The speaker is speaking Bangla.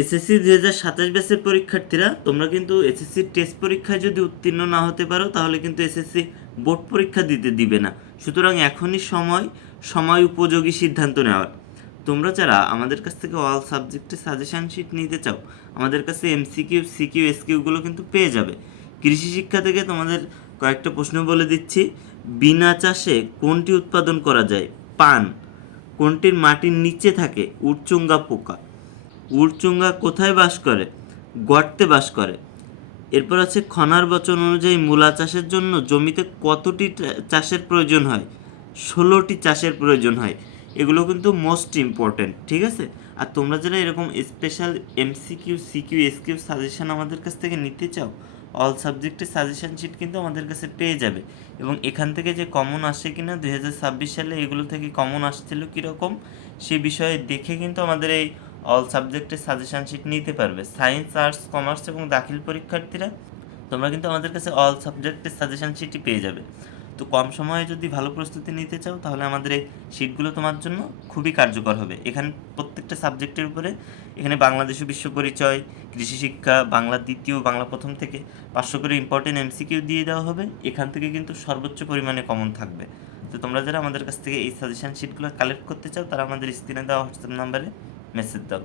এসএসসি 2027 ব্যাচের পরীক্ষার্থীরা, তোমরা কিন্তু এসএসসি টেস্ট পরীক্ষায় যদি উত্তীর্ণ না হতে পারো তাহলে কিন্তু এসএসসি বোর্ড পরীক্ষা দিতে দিবে না। সুতরাং এখনই সময় উপযোগী সিদ্ধান্ত নেওয়ার। তোমরা যারা আমাদের কাছ থেকে অল সাবজেক্টে সাজেশান শিট নিতে চাও, আমাদের কাছে এমসিকিউ, সিকিউ, এসকিউগুলো কিন্তু পেয়ে যাবে। কৃষি শিক্ষা থেকে তোমাদের কয়েকটা প্রশ্ন বলে দিচ্ছি। বিনা চাষে কোনটি উৎপাদন করা যায়? পান। কোনটির মাটির নিচে থাকে? উড়চুঙ্গা পোকা। উড়চুঙ্গা কোথায় বাস করে? গর্তে বাস করে। এরপর আছে খনার বচন অনুযায়ী মূলা চাষের জন্য জমিতে কতটি চাষের প্রয়োজন হয়? 16টি চাষের প্রয়োজন হয়। এগুলো কিন্তু মোস্ট ইম্পর্ট্যান্ট, ঠিক আছে? আর তোমরা যারা এরকম special MCQ, CQ, SQ suggestion আমাদের কাছ থেকে নিতে চাও, অল সাবজেক্টের সাজেশন শিট কিন্তু আমাদের কাছে পেয়ে যাবে। এবং এখান থেকে যে কমন আসে কিনা 2026 সালে এগুলো থেকে কমন আসছিল কীরকম সে বিষয়ে দেখে কিন্তু আমাদের এই অল সাবজেক্টের সাজেশান শিট নিতে পারবে। সায়েন্স, আর্টস, কমার্স এবং দাখিল পরীক্ষার্থীরা তোমরা কিন্তু আমাদের কাছে অল সাবজেক্টের সাজেশান শিটই পেয়ে যাবে। তো কম সময়ে যদি ভালো প্রস্তুতি নিতে চাও তাহলে আমাদের এই শিটগুলো তোমার জন্য খুবই কার্যকর হবে। এখানে প্রত্যেকটা সাবজেক্টের উপরে এখানে বাংলাদেশ ও বিশ্ব পরিচয়, কৃষি শিক্ষা, বাংলা দ্বিতীয়, বাংলা প্রথম থেকে 500 করে ইম্পর্টেন্ট এমসিকিউ দিয়ে দেওয়া হবে। এখান থেকে কিন্তু সর্বোচ্চ পরিমাণে কমন থাকবে। তো তোমরা যারা আমাদের কাছ থেকে এই সাজেশান শিটগুলো কালেক্ট করতে চাও তারা আমাদের স্ক্রিনে দেওয়া হোয়াটসঅ্যাপ নাম্বারে মেসেজ দাও।